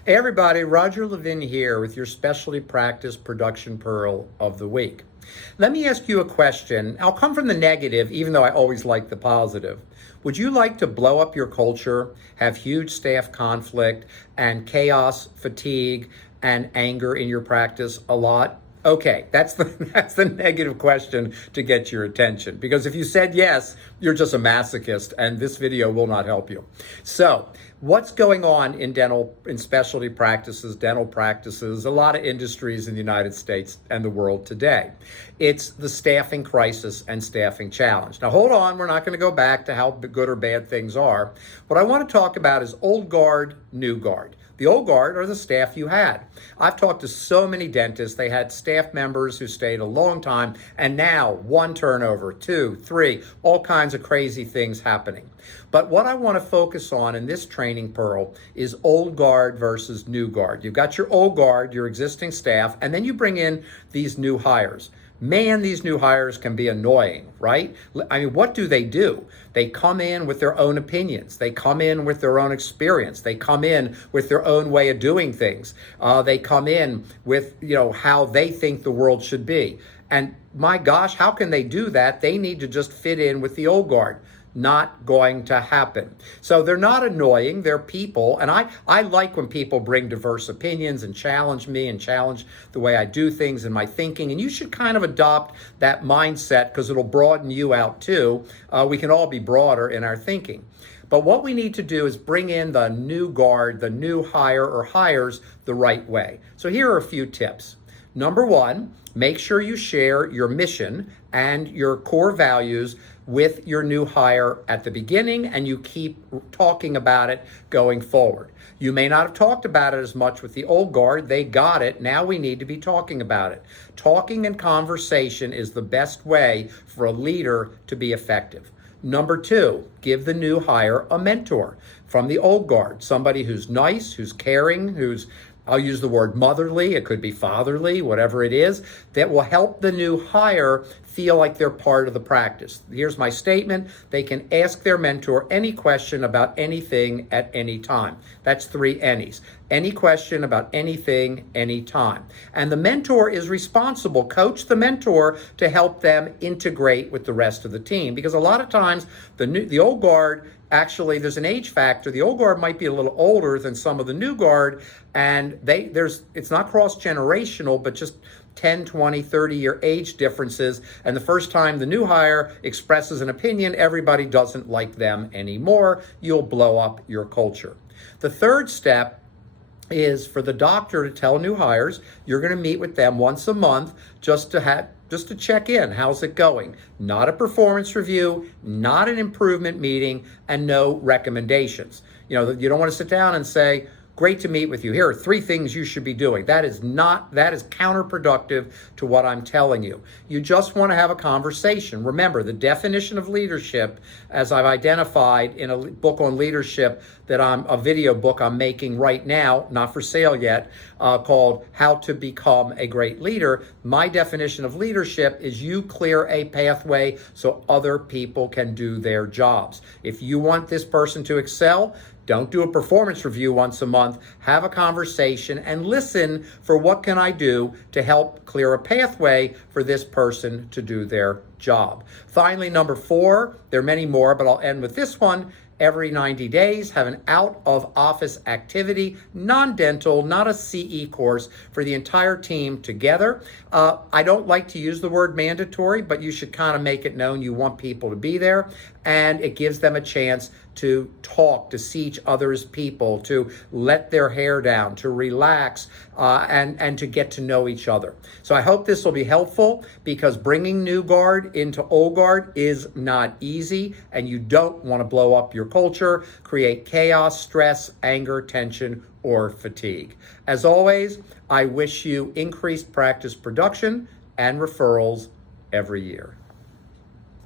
Hey everybody, Roger Levin here with your specialty practice production pearl of the week. Let me ask you a question. I'll come from the negative, even though I always like the positive. Would you like to blow up your culture, have huge staff conflict and chaos, fatigue, and anger in your practice a lot? Okay, that's the negative question to get your attention. Because if you said yes, you're just a masochist, and this video will not help you. So, what's going on in specialty practices, dental practices, a lot of industries in the United States and the world today? It's the staffing crisis and staffing challenge. Now, hold on, we're not going to go back to how good or bad things are. What I want to talk about is old guard, new guard. The old guard are the staff you had. I've talked to so many dentists. They had staff members who stayed a long time, and now one turnover, two, three, all kinds of crazy things happening. But what I want to focus on in this training pearl is old guard versus new guard. You've got your old guard, your existing staff, and then you bring in these new hires. Man, these new hires can be annoying, right? I mean, what do? They come in with their own opinions. They come in with their own experience. They come in with their own way of doing things. They come in with, how they think the world should be. And my gosh, how can they do that? They need to just fit in with the old guard. Not going to happen. So they're not annoying, they're people. And I like when people bring diverse opinions and challenge me and challenge the way I do things and my thinking. And you should kind of adopt that mindset because it'll broaden you out too. We can all be broader in our thinking. But what we need to do is bring in the new guard, the new hire or hires the right way. So here are a few tips. Number one, make sure you share your mission and your core values with your new hire at the beginning, and you keep talking about it going forward. You may not have talked about it as much with the old guard. They got it. Now we need to be talking about it. Talking and conversation is the best way for a leader to be effective. Number two, give the new hire a mentor from the old guard, somebody who's nice, who's caring, I'll use the word motherly, it could be fatherly, whatever it is, that will help the new hire feel like they're part of the practice. Here's my statement. They can ask their mentor any question about anything at any time. That's 3 any's. Any question about anything, anytime. And the mentor is responsible. Coach the mentor to help them integrate with the rest of the team. Because a lot of times, the old guard, actually, there's an age factor. The old guard might be a little older than some of the new guard, and it's not cross-generational, but just 10, 20, 30-year age differences. And the first time the new hire expresses an opinion, everybody doesn't like them anymore. You'll blow up your culture. The third step is for the doctor to tell new hires, you're going to meet with them once a month just to check in. How's it going? Not a performance review, not an improvement meeting, and no recommendations. You don't want to sit down and say, great to meet with you. Here are 3 things you should be doing. That is counterproductive to what I'm telling you. You just want to have a conversation. Remember, the definition of leadership, as I've identified in a book on leadership a video book I'm making right now, not for sale yet, called How to Become a Great Leader. My definition of leadership is you clear a pathway so other people can do their jobs. If you want this person to excel, don't do a performance review once a month. Have a conversation and listen for what can I do to help clear a pathway for this person to do their job. Finally, number 4, there are many more, but I'll end with this one. Every 90 days, have an out-of-office activity, non-dental, not a CE course, for the entire team together. I don't like to use the word mandatory, but you should kind of make it known you want people to be there, and it gives them a chance to talk, to see each other as people, to let their hair down, to relax, and to get to know each other. So I hope this will be helpful, because bringing new guard into old guard is not easy, and you don't want to blow up your culture, create chaos, stress, anger, tension, or fatigue. As always, I wish you increased practice production and referrals every year.